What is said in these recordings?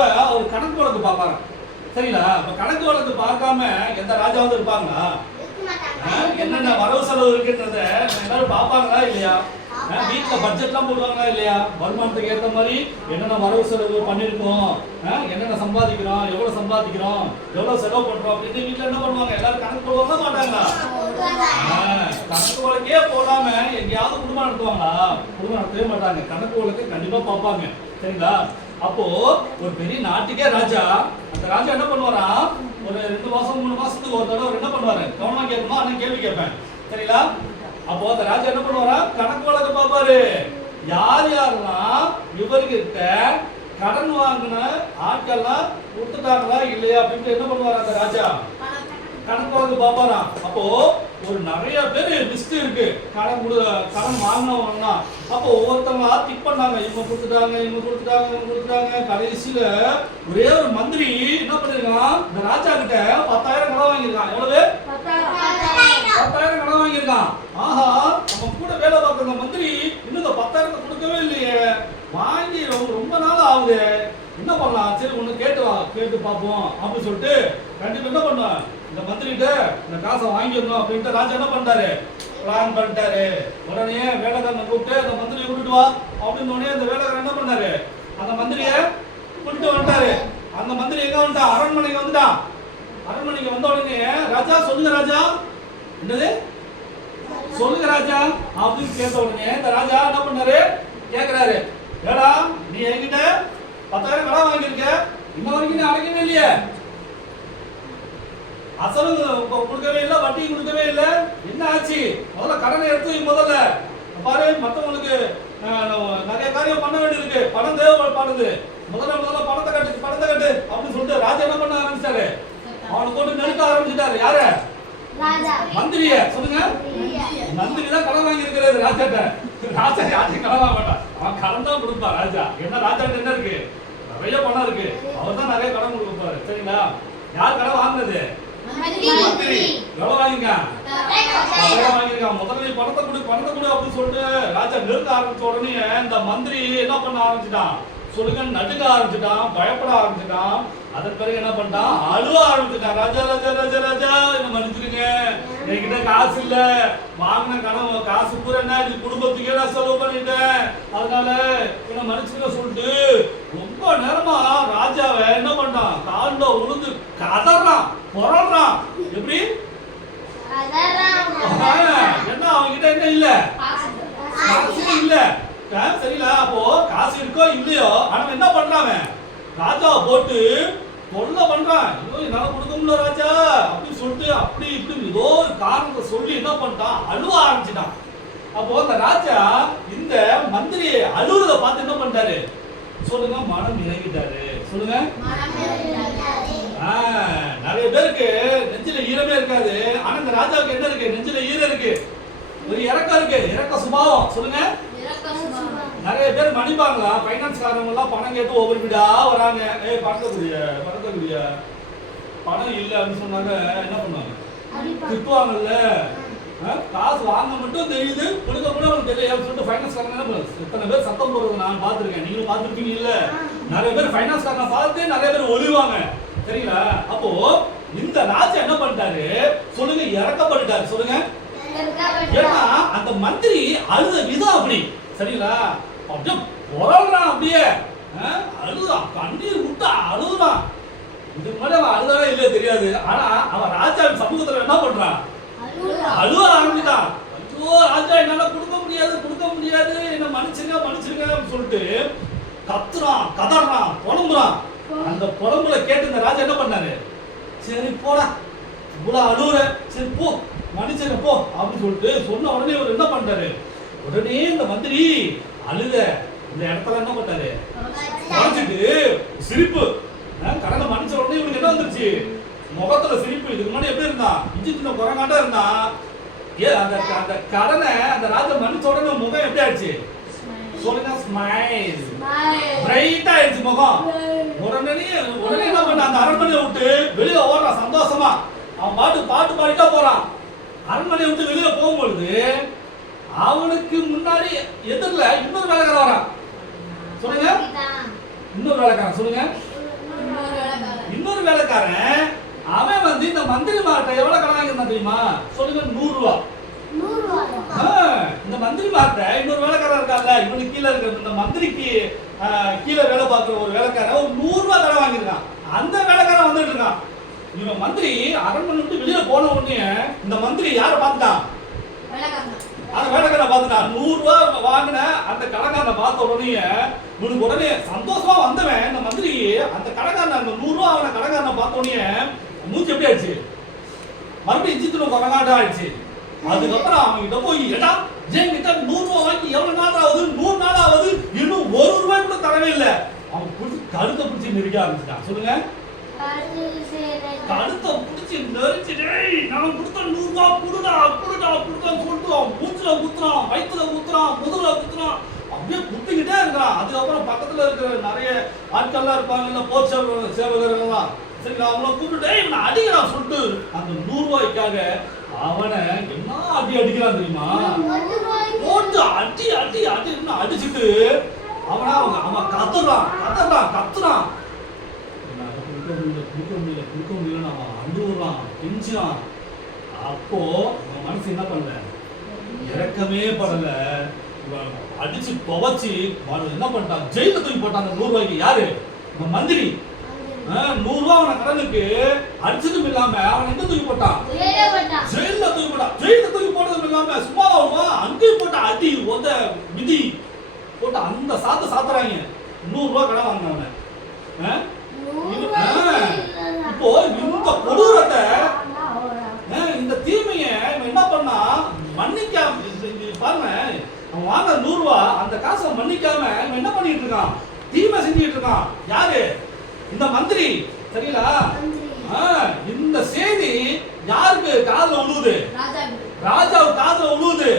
தடவை அவர் கணக்கு வழக்கு பார்ப்பாரு. சரிங்களா? அப்ப கணக்கு வழக்கு பார்க்காம எந்த ராஜாவது இருப்பாங்களா? என்னென்ன வரவு செலவு இருக்குன்றத எல்லாரும் பார்ப்பாங்களா இல்லையா? வீட்டுல பட்ஜெட்லாம் போடுவாங்களா இல்லையா? வருமானத்துக்கு ஏற்ற மாதிரி என்னென்ன வரவு செலவு பண்ணிருக்கோம், என்னென்ன சம்பாதிக்கிறோம், எவ்வளவு சம்பாதிக்கிறோம், எவ்வளவு செலவு பண்றோம் அப்படின்னு வீட்டுல என்ன பண்ணுவாங்க? எல்லாரும் கணக்கு போடுவாங்களா மாட்டாங்களா? கணக்கு வழக்கே போடாம எங்கேயாவது குடும்பம் நடத்துவாங்களா? குடும்பம் நடத்தவே மாட்டாங்க. கணக்கு வழக்கு கண்டிப்பா பார்ப்பாங்க. சரிங்களா? அப்போ ஒரு பெரிய நாட்டுக்கே ராஜா, அந்த ராஜா என்ன பண்ணுவாரா? ஒரு 2 மாசம் 3 மாசத்துக்கு ஒரு தடவை என்ன பண்ணுவாரு? கவனமா கேட்கணுமா? நான் கேள்வி கேட்பேன். சரிங்களா? அப்போ அந்த ராஜா என்ன பண்ணுவாரா? கணக்கு வழக்கு பார்ப்பாரு. யார் யாரெல்லாம் இவர்கிட்ட கடன் வாங்கின ஆட்கள்லாம் கொடுத்துட்டாங்களா இல்லையா அப்படின்ட்டு என்ன பண்ணுவாரா அந்த ராஜா? கணக்கு வழக்கு பார்ப்பாராம். அப்போ ஒரு நிறைய பேர் லிஸ்ட் இருக்கு கடன் வாங்கினவங்கன்னா. அப்போ ஒவ்வொருத்தவங்களா டிக் பண்ணாங்க. இவங்க கொடுத்துட்டாங்க. கடைசியில ஒரே ஒரு மந்திரி என்ன பண்ணிருக்கான்? இந்த ராஜா கிட்ட 10,000 கடன் வாங்கியிருக்கான். எவ்வளவு? 10,000 கடன் வாங்கியிருக்கான். ஆஹா, நம்ம கூட வேலை பார்க்குற மந்திரி இன்னும் இந்த 10,000 கொடுக்கவே இல்லையே, வாங்கி ரொம்ப நாள் ஆகுது, என்ன பண்ணலாம்? சரி ஒண்ணு கேட்டு பார்ப்போம் அப்படின்னு சொல்லிட்டு கண்டிப்பா என்ன பண்ணுவான்? இந்த மந்திரிட்ட இந்த காசை வாங்கிடணும் அப்படின்ட்டு ராஜா என்ன பண்ணிட்டாரு? பிளான் பண்ணிட்டாரு. உடனே வேலைக்காரனை கூப்பிட்டு அந்த மந்திரியை கூட்டிட்டு வா அப்படின்னு உடனே அந்த வேலைக்காரன் என்ன பண்ணாரு? அந்த மந்திரியை கூட்டிட்டு வந்துட்டாரு. அந்த மந்திரி எங்க வந்துட்டான்? அரண்மனைக்கு வந்துட்டான். அரண்மனைக்கு வந்த உடனே ராஜா சொல்லுங்க ராஜா, என்னது சொல்லுங்க ராஜா அப்படின்னு கேட்ட உடனே இந்த ராஜா என்ன பண்ணாரு? கேக்குறாரு, ஏடா நீ என்கிட்ட 10,000 கடன் வாங்கியிருக்க, இன்ன வரைக்கும் நீ அடைக்கவே இல்லையே, அசலும் கொடுக்கவே இல்லை, வட்டி கொடுக்கவே இல்லை, என்ன ஆச்சு? முதல்ல கடனை எடுத்து முதல்ல பாரு, மற்றவங்களுக்கு நிறைய காரியம் பண்ண வேண்டியிருக்கு, பணம் தேவைப்படுது, முதல்ல பணத்தை கட்டு அப்படின்னு சொல்லிட்டு ராஜா என்ன பண்ண ஆரம்பிச்சாரு? அவனுக்கு போட்டு நெருக்க ஆரம்பிச்சுட்டாரு. யாரு? மந்திரிய. சொல்லுங்க. மந்திரி தான் கடன் வாங்கி இருக்கிறது ராஜாட்ட. ராஜா யாரையும் கடன் வாங்க மாட்டான், அவன் கடன் தான் கொடுப்பான் ராஜா. என்ன ராஜாட்ட என்ன இருக்கு? நிறைய பணம் இருக்கு, அவர் தான் நிறைய கடன் கொடுப்பாரு. சரிங்களா? யார் கடன் வாங்கினது? மந்திரி. எவ்வளவு வாங்கிருக்கான்? முதல்ல பணத்தை கொடு அப்படின்னு சொல்லிட்டு ராஜா நெருக்க ஆரம்பிச்ச உடனே இந்த மந்திரி என்ன பண்ண ஆரம்பிச்சுட்டான்? சொல்லுங்க, நடுக்க ஆரம்பிச்சுட்டான், பயப்பட ஆரம்பிச்சுட்டான். அதன் பிறகு என்ன பண்ணிட்டான்? அழுவ ஆரம்பிச்சுட்டான். ராஜா ராஜா ராஜா ராஜா என்ன மன்னிச்சிருங்க, என்கிட்ட காசு இல்ல, வாங்கின கடன் காசு பூரா என்ன இது குடும்பத்துக்கே நான் செலவு பண்ணிட்டேன், அதனால என்ன மன்னிச்சிருக்க சொல்லிட்டு ரொம்ப நேரமா ராஜாவை என்ன பண்ணான்? கால்ல உழுந்து கதறான், புரள்றான். எப்படி? என்ன அவங்கிட்ட என்ன இல்ல? காசு இல்ல. சரிங்களா? அப்போ காசு இருக்கோ இல்லையோ, ஆனா என்ன பண்றான்? ராஜாவை போட்டு தொல்லை பண்றான். என்னால கொடுக்க முடியல ராஜா அப்படின்னு சொல்லிட்டு அப்படி இப்படி ஏதோ ஒரு காரணத்தை சொல்லி என்ன பண்ணிட்டான்? அழுவ ஆரம்பிச்சுட்டான். அப்போ அந்த ராஜா இந்த மந்திரி அழுவுறத பார்த்து என்ன பண்ணிட்டாரு? சொல்லுங்க, மனம் இறங்கிட்டாரு. சொல்லுங்க. நிறைய பேருக்கு நெஞ்சில ஈரமே இருக்காது, ஆனா இந்த ராஜாவுக்கு என்ன இருக்கு? நெஞ்சில ஈரம் இருக்கு, ஒரு இறக்கம் இருக்கு, இறக்க சுபாவம். சொல்லுங்க. நிறைய பேர் மன்னிப்பாங்களா? பைனான்ஸ் காரங்க எல்லாம் பணம் கேட்டு ஒவ்வொரு வீடா வராங்க. பணத்துக்குரிய பணம் இல்லை அப்படின்னு சொன்னாங்க, என்ன பண்ணுவாங்க? திட்டுவாங்கல்ல. காசு வாங்க மட்டும் தெரியுது, கொடுக்க கூட அவங்களுக்கு தெரியாது சொல்லிட்டு ஃபைனான்ஸ் காரங்க எத்தனை பேர் சத்தம் போடுறது நான் பார்த்துருக்கேன், நீங்களும் பார்த்துருக்கீங்க இல்ல? நிறைய பேர் ஃபைனான்ஸ் காரங்க பார்த்து நிறைய பேர் ஒளிவாங்க. சரிங்களா? அப்போ இந்த ராஜா என்ன பண்ணிட்டாரு? சொல்லுங்க, இறக்கப்பட்டுட்டாரு. சொல்லுங்க. ஏன்னா அந்த மந்திரி அழுத விதம் அப்படி. சரிங்களா? அப்படியே புரள்றான், அப்படியே அழுதான், கண்ணீர் விட்டா அழுதான். இதுக்கு முன்னாடி அவன் அழுதானே இல்லையே தெரியாது, ஆனா அவன் ராஜாவின் சமூகத்துல என்ன பண்றான்? அழுவ ஆரம்பிட்டான். ஐயோ ராஜா, என்னால கொடுக்க முடியாது, என்ன மன்னிச்சிருங்க சொல்லிட்டு கத்துறான், கதறான், புலம்புறான். அந்த புலம்புல கேட்டு இந்த ராஜா என்ன பண்ணாரு? சரி போடா, இவ்வளவு அழுவுற, சரி போ, மன்னிச்சிருங்க போ அப்படின்னு சொல்லிட்டு சொன்ன உடனே இவர் என்ன பண்றாரு? உடனே இந்த மந்திரி அழுத இந்த இடத்துல என்ன பண்ணாரு? மறைச்சிட்டு சிரிப்பு. கடனை மன்னிச்ச உடனே இவனுக்கு என்ன வந்துருச்சு? முகத்துல சிரிப்பு. இதுக்கு முன்னாடி எப்படி இருந்தா? இஞ்சி சின்ன குரங்காட்டா இருந்தா. அந்த கடனை அந்த ராஜா மன்னிச்ச உடனே முகம் எப்படி ஆயிடுச்சு? சொல்லுங்க, ஸ்மைல். பிரைட் ஆயிடுச்சு முகம். உடனே என்ன பண்ண? அந்த அரண்மனையை விட்டு வெளியே ஓடுறான் சந்தோஷமா. அவன் பாட்டு பாடிட்டா போறான். அரண்மனையை விட்டு வெளியே போகும்பொழுது அவனுக்கு முன்னாடி எதிரில் இன்னொரு வேலைக்காரன் வரான். சொல்லுங்க, இன்னொரு வேலைக்காரன். சொல்லுங்க. இன்னொரு வேலைக்காரன் அவன் வந்து இந்த மந்திரி மார்ட்ட எவ்வளவு கடன் வாங்கியிருந்தான் தெரியுமா? சொல்லுங்க, 100 ரூபா. இந்த மந்திரி மார்ட்ட இன்னொரு வேலைக்காரன் இருக்கான்ல, இவனுக்கு கீழே இருக்க இந்த மந்திரிக்கு கீழே வேலை பார்க்குற ஒரு வேலைக்காரன் ஒரு 100 ரூபா கடன் வாங்கியிருக்கான். அந்த வேலைக்காரன் வந்துட்டு இருக்கான். இவன் மந்திரி அரண்மனை விட்டு வெளியில போன உடனே இந்த மந்திரி யாரை பார்த்துட்டான்? அந்த வேலைக்காரனை பார்த்துட்டான். 100 ரூபா வாங்கின அந்த கடைக்காரனை பார்த்த உடனே இவனுக்கு உடனே சந்தோஷமா வந்தவன் இந்த மந்திரி அந்த கடைக்காரன் அந்த 100 ரூபா அவன கடைக்காரனை பார்த்த உடனே மூச்சு எப்படி ஆயிடுச்சு? மறுபடியும் இஞ்சித்துணும் கொரங்காட்டம் ஆயிடுச்சு. அதுக்கப்புறம் அவங்க கிட்ட போய் ஏடா என்கிட்ட 100 ரூபா வாங்கி எவ்வளவு நாள் ஆகுது? 100 நாள் ஆகுது, இன்னும் 1 ரூபாய் கூட தரவே இல்லை. அவன் பிடிச்சி கழுத்தை பிடிச்சி நெருக்க ஆரம்பிச்சிட்டான். சொல்லுங்க, கழுத்தை பிடிச்சி நெரிச்சிட்டு நான் கொடுத்த 100 ரூபா குடுடா குடுடா குடுடான்னு சொல்லிட்டு அவன் மூச்சுல குத்துறான், வயிற்றுல குத்துறான், முதுகுல குத்துறான், அப்படியே குத்திக்கிட்டே இருக்கான். அதுக்கப்புறம் பக்கத்துல இருக்கிற நிறைய ஆட்கள்லாம் இருப்பாங்கல்ல, போர் சேவகர்கள்லாம், சரி அவங்கள கூப்பிட்டு இவனை அடிக்கிறான் சொல்லிட்டு அந்த 100 ரூபாய்க்காக அவனை என்ன அடிக்கிறான் தெரியுமா? போட்டு அடி அடி அடி அடிச்சுட்டு அவன் கத்துறான். குடிக்க முடியல அவன் அழுகுறான், கெஞ்சிறான். அப்போ அவன் மனசு என்ன பண்ணல, இறக்கமே படல, அடிச்சு துவச்சி என்ன பண்ணிட்டான்? ஜெயில தூக்கி போட்டான். அந்த 100 ரூபாய்க்கு யாரு? மந்திரி. 100 ரூபா அவன கடனுக்கு அடிச்சதும் இல்லாம அவன் எங்க தூக்கி போட்டான்? ஜெயில தூக்கி போட்டான். ஜெயில தூக்கி போட்டதும் இல்லாம சும்மாவா அங்கேயும் போட்ட அடி ஒத விதி போட்டு அந்த சாத்துறாங்க. 100 ரூபா கடன் வாங்கினவன. இப்போ இந்த கொடூரத்தை, இந்த தீமைய என்ன பண்ணா மன்னிக்காம பாருங்க, அவன் வாங்க 100 ரூபா அந்த காசை மன்னிக்காம என்ன பண்ணிட்டு இருக்கான்? தீமை செஞ்சுட்டு இருக்கான். யாரு? இந்த மந்திரி. சரிங்களா? இந்த செய்தி யாருக்கு காதுல விழுவுது? ராஜாவுக்கு காதுல விழுவுது.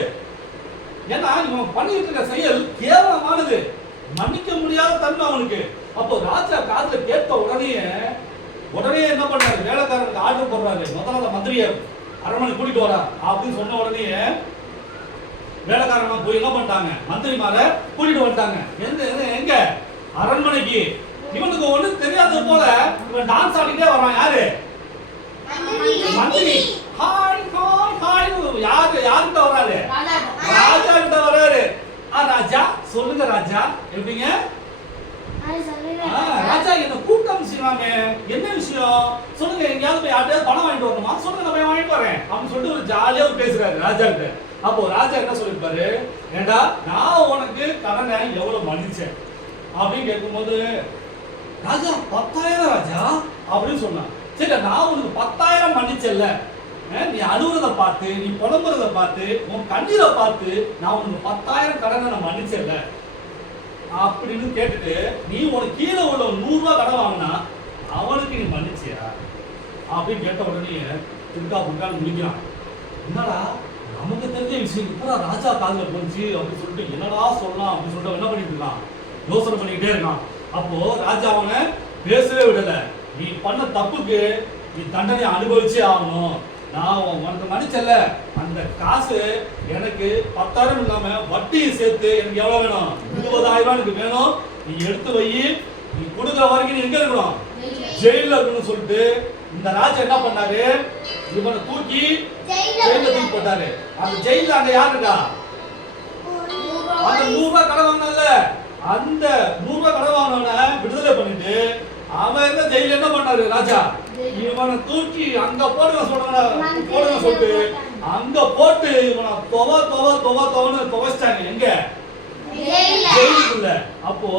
ஏன்னா இவன் பண்ணிட்டு இருக்க செயல் கேவலமானது, மன்னிக்க முடியாத தன்மை அவனுக்கு. அப்போ ராஜா காதுல கேட்ட உடனே என்ன பண்ணாரு? வேலைக்காரனுக்கு ஆர்டர் போடுறாரு, முதல்ல மந்திரிய அரண்மனை கூட்டிட்டு வரா அப்படின்னு சொன்ன உடனே வேலைக்காரன் போய் என்ன பண்ணிட்டாங்க? மந்திரிமார கூட்டிட்டு வந்துட்டாங்க. எங்க அரண்மனைக்கு. இவனுக்கு ஒண்ணு தெரியாத போல இவன் டான்ஸ் ஆடிட்டே வரான். யாரு? மந்திரி. Hi hi hi. யார்கிட்ட வராரு? ராஜா கிட்ட வராரு. ராஜா சொல்லுங்க ராஜா, எப்படிங்க? ராஜா என்ன கூட்டம் செய்வாமே, என்ன விஷயம் சொல்லுங்க, எங்கேயாவது போய் யார்ட்டையாவது பணம் வாங்கிட்டு வரணுமா? சொல்லுங்க, நான் போய் வாங்கிட்டு வரேன் அப்படின்னு சொல்லிட்டு ஒரு ஜாலியா பேசுறாரு ராஜா கிட்ட. அப்போ ராஜா என்ன சொல்லிருப்பாரு? ஏண்டா நான் உனக்கு கடனை எவ்வளவு மன்னிச்சேன் அப்படின்னு கேட்கும்போது ராஜா 10,000 ராஜா அப்படின்னு சொன்னான். சரி, நான் உனக்கு 10,000 மன்னிச்சல்ல, நீ அழுகுறத பார்த்து, நீ புலம்புறத பார்த்து, உன் கண்ணீரை பார்த்து நான் உனக்கு 10,000 கடனை நான் மன்னிச்சல்ல அப்படின்னு கேட்டுட்டு நீ உனக்கு கீழே உள்ள 100 ரூபா கடன் வாங்கினா அவனுக்கு நீ மன்னிச்சியா அப்படின்னு கேட்ட உடனே திருக்கா புக்கான்னு முடிக்கிறான். என்னடா நமக்கு தெரிஞ்ச விஷயம் இப்போ ராஜா காதுல போச்சு அப்படின்னு சொல்லிட்டு என்னடா சொல்லலாம் அப்படின்னு சொல்லிட்டு என்ன பண்ணிட்டு இருக்கான்? யோசனை பண்ணிக்கிட்டே இருக்கான். அப்போ ராஜா அவனை பேசவே விடல. நீ பண்ண தப்புக்கு நீ தண்டனை அனுபவிச்சே ஆகணும். நான் உனக்கு மன்னிச்சல, அந்த காசு எனக்கு 10,000 இல்லாம வட்டியை சேர்த்து எனக்கு எவ்வளவு வேணும்? 20,000 எனக்கு வேணும். நீ எடுத்து வை, நீ கொடுக்குற வரைக்கும் நீ எங்க இருக்கணும்? ஜெயில இருக்கணும்னு சொல்லிட்டு இந்த ராஜா என்ன பண்ணாரு? இவனை தூக்கி ஜெயில தூக்கி போட்டாரு. அந்த ஜெயில அங்க யாரு இருக்கா? அந்த 100 ரூபாய் கடன் வாங்கினல, அந்த 100 ரூபாய் கடன் வாங்கினவனை விடுதலை பண்ணிட்டு அவன் என்ன ஜெயில என்ன பண்ணாரு ராஜா? இவனை தூக்கி அங்க போடுங்க சொல்லிட்டு அங்க போட்டு இவனை துவன்னு துவைச்சிட்டாங்க. எங்க? ஜெயிலுக்குள்ள. அப்போ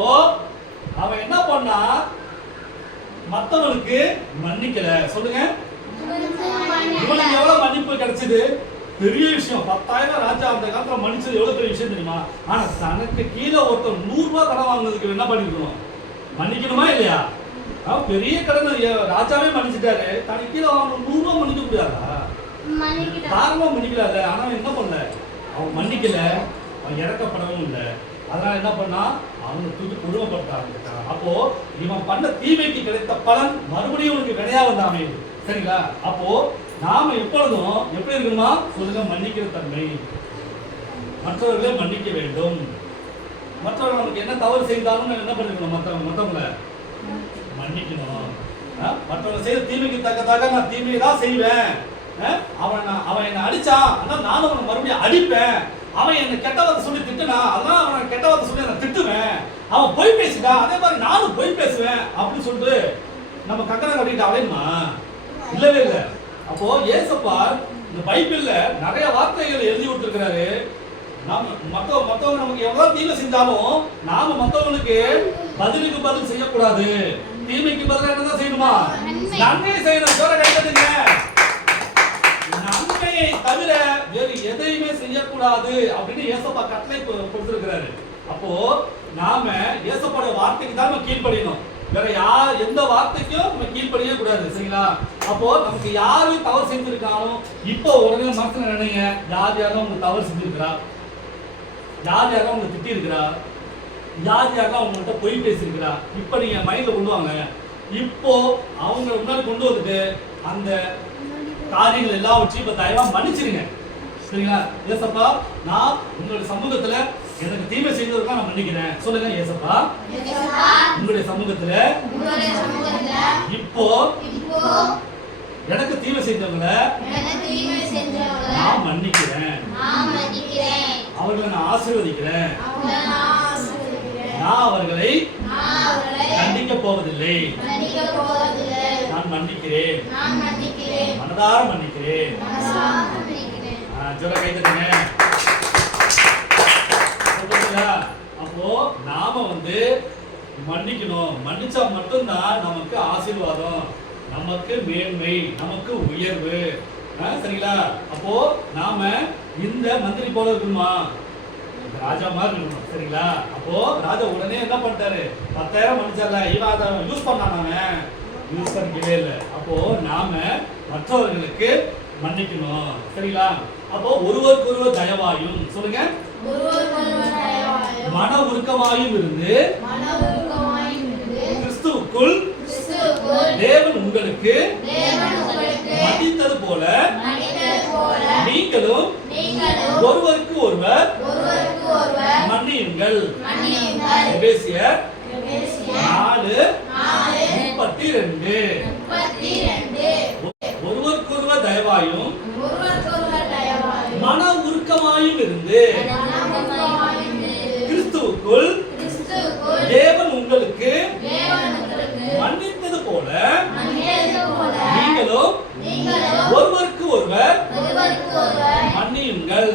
அவன் என்ன பண்ணா? மத்தவனுக்கு மன்னிக்கல. சொல்லுங்க, இவனுக்கு எவ்வளவு மன்னிப்பு கிடைச்சது? பெரிய விஷயம். 10,000 ராஜா அந்த காலத்துல மன்னிச்சது எவ்வளவு பெரிய விஷயம் தெரியுமா? ஆனா தனக்கு கீழே ஒருத்தர் 100 ரூபாய் கடன் வாங்கினதுக்கு என்ன பண்ணிருக்கணும்? மன்னிக்கணுமா இல்லையா? பெரிய கடன் ராஜாவே மன்னிச்சுட்டாரு, தனக்கு கீழே வாங்க 100 ரூபாய் மன்னிக்க முடியாதா? காரணமா மன்னிக்கல. ஆனா என்ன பண்ணல? அவன் மன்னிக்கல, அவன் இறக்கப்படவும் இல்லை. அதனால என்ன பண்ணா? அவனை தூக்கி கொடுமைப்படுத்த. அப்போ இவன் பண்ண தீமைக்கு கிடைத்த பலன் மறுபடியும் உனக்கு வினையா வந்து அமையுது. சரிங்களா? அப்போ நாம எப்பொழுதும் எப்படி இருக்கணுமா? சொல்லுங்க, மன்னிக்கிற தன்மை. மற்றவர்களை மன்னிக்க வேண்டும். மற்றவர்கள் நமக்கு என்ன தவறு செய்தாலும் என்ன பண்ணிருக்கணும்? மற்றவங்களை மன்னிக்கணும். மற்றவங்க செய்த தீமைக்கு தக்கதாக நான் தீமையை தான் செய்வேன். அவன் என்னை அடிச்சான், ஆனால் நானும் அவனை மறுபடியும் அடிப்பேன். அவன் என்னை கெட்ட வார்த்தை சொல்லி திட்டுனா, அதெல்லாம் அவனை கெட்ட வார்த்தை சொல்லி நான் திட்டுவேன். அவன் பொய் பேசிட்டான், அதே மாதிரி நானும் பொய் பேசுவேன் அப்படின்னு சொல்லிட்டு நம்ம கக்கனை கட்டிட்டு அலையுமா? இல்லவே இல்லை. அப்போ ஏசப்பா இந்த பைபிள்ல நிறைய வார்த்தைகள் எழுதி கொடுத்துருக்கிறாரு. மற்றவங்க நமக்கு எவ்வளவு தீமை செஞ்சாலும் நாம மற்றவங்களுக்கு பதிலுக்கு பதில் செய்யக்கூடாது. தீமைக்கு பதிலாக என்னதான் செய்யணுமா? நன்மை செய்யணும். சொல்ல கிடையாதுங்க. நன்மையை தவிர வேறு எதையுமே செய்யக்கூடாது அப்படின்னு ஏசப்பா கட்டளை கொடுத்திருக்கிறாரு. அப்போ நாம ஏசப்பாட வார்த்தைக்கு தான் நம்ம கீழ்ப்படியணும். வேற எந்த வார்த்தைக்கும் நம்ம கீழ்ப்படியே கூடாது. சரிங்களா? அப்போ நமக்கு யாரு தவறு செஞ்சிருக்காலும் இப்போ உடனே மனசுல நினைங்க, யார் யாரும் உங்களுக்கு தவறு செஞ்சிருக்கிறா, யார் யாரும் உங்களை திட்டி இருக்கிறா, யார் யாரெல்லாம் உங்கள்கிட்ட பொய் பேசியிருக்கிறா, இப்போ நீங்க மைண்ட்ல கொண்டு வாங்க. இப்போ அவங்க முன்னாடி கொண்டு வந்துட்டு அந்த காரியங்கள் எல்லாவற்றையும் இப்ப தயவா மன்னிச்சிருங்க. சரிங்களா? ஏசப்பா, நான் உங்களுடைய சமூகத்துல எனக்கு தீமை செய்ததுக்கு நான் மன்னிக்கிறேன். சொல்லுங்க, ஏசப்பா, உங்களுடைய சமூகத்துல இப்போ எனக்கு தீமை செய்தவங்கள நான் மன்னிக்கிறேன். அவர்களை நான் ஆசீர்வதிக்கிறேன். நான் அவர்களை கண்டிக்க போவதில்லை. நான் மன்னிக்கிறேன், மனதார மன்னிக்கிறேன். சொல்ல கைதுங்க. அப்போ நாம மன்னிக்கணும். மன்னிச்சா மட்டும்தான் நமக்கு ஆசீர்வாதம், நமக்கு மேன்மை, நமக்கு உயர்வு. சரிங்களா? அப்போ நாம இந்த மந்திரி போல இருக்கணுமா? ராஜா மாதிரி இருக்கணும். சரிங்களா? அப்போ ராஜா உடனே என்ன பண்ணிட்டாரு? 10,000 மன்னிச்சார்ல, இவன் அதை யூஸ் பண்ணானாங்க, யூஸ் பண்ணிக்கவே இல்லை. அப்போ நாம மற்றவர்களுக்கு மன்னிக்கணும். சரிங்களா? அப்போ ஒருவருக்கு ஒருவர் தயவாயும், சொல்லுங்க, மன உருக்கமாயும் இருந்து கிறிஸ்துவுக்குள் தேவன் உங்களுக்கு மன்னித்தது போல நீங்களும் ஒருவருக்கு ஒருவர் மன்னியுங்கள். எபேசியர் 4:32. ஒருவருக்கு ஒருவர் தயவாயும் மன உருக்கமாயும் இருந்து கிறிஸ்துவுக்குள் தேவன் உங்களுக்கு மன்னித்தது போல நீங்களும் ஒருவருக்கு ஒருவர் மன்னியுங்கள்.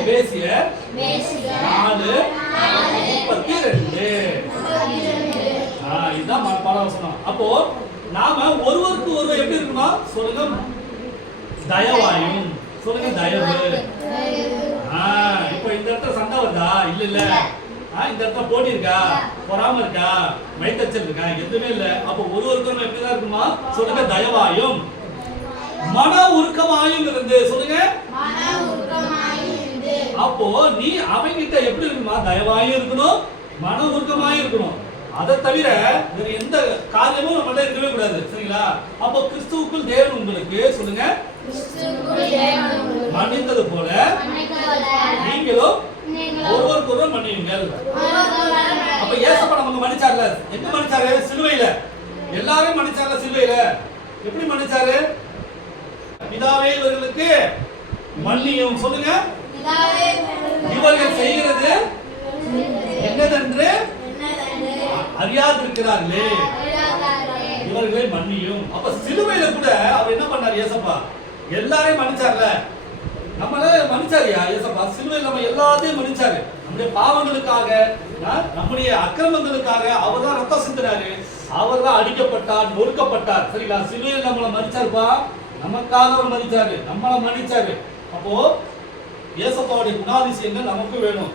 எபேசியர் 4:32. இதுதான் பாடவசனம். அப்போ நாம ஒருவருக்கு ஒருவர் எப்படி இருக்கணும்? சொல்லுங்க, தயவாயும். சொல்லுங்க, தயவு. இப்போ இந்த இடத்துல சண்டை வருதா? இல்ல இல்ல. இந்த இடத்துல போட்டி இருக்கா? பொறாம இருக்கா? வைத்தச்சல் இருக்கா? எதுவுமே இல்ல. அப்போ ஒருவருக்கு நம்ம எப்படிதான் இருக்குமா? சொல்லுங்க, தயவாயும் மன உருக்கமாயும் இருந்து. சொல்லுங்க, அப்போ நீ அவங்கிட்ட எப்படி இருக்குமா? தயவாயும் இருக்கணும், மன உருக்கமாயும் இருக்கணும். அதை தவிர வேற எந்த காரியமும் நம்மள்ட்ட இருக்கவே கூடாது. சரிங்களா? அப்போ கிறிஸ்துவுக்குள் தேவன் உங்களுக்கு, சொல்லுங்க, மன்னித்தது போல நீங்களும் ஒருவருக்கு ஒருவர் மன்னியுங்கள். அப்ப ஏசப்பா நமக்கு மன்னிச்சார்ல, எங்க மன்னிச்சாரு? சிலுவையில. எல்லாரையும் மன்னிச்சார்ல சிலுவையில. எப்படி மன்னிச்சாரு? பிதாவே இவர்களுக்கு மன்னியும். சொல்லுங்க, இவர்கள் செய்கிறது என்னதென்று அறியாதிருக்கிறார்களே, இவர்களை மன்னியும். அப்ப சிலுவையில கூட அவர் என்ன பண்ணார்? ஏசப்பா எல்லாரையும் மன்னிச்சார்ல, நம்மள மன்னிச்சாரியா ஏசப்பா? சிலுவையில் நம்ம எல்லாத்தையும் மன்னிச்சாரு. நம்முடைய பாவங்களுக்காக, நம்முடைய அக்கிரமங்களுக்காக அவர் தான் ரத்தம் சிந்தினாரு. அவர் தான் அடிக்கப்பட்டார், நொறுக்கப்பட்டார். சரிங்களா? சிலுவையில் நம்மளை மன்னிச்சாருப்பா, நமக்காக அவர் மன்னிச்சாரு, நம்மளை மன்னிச்சாரு. அப்போ ஏசப்பாவுடைய குணாதிசயங்கள் நமக்கு வேணும்.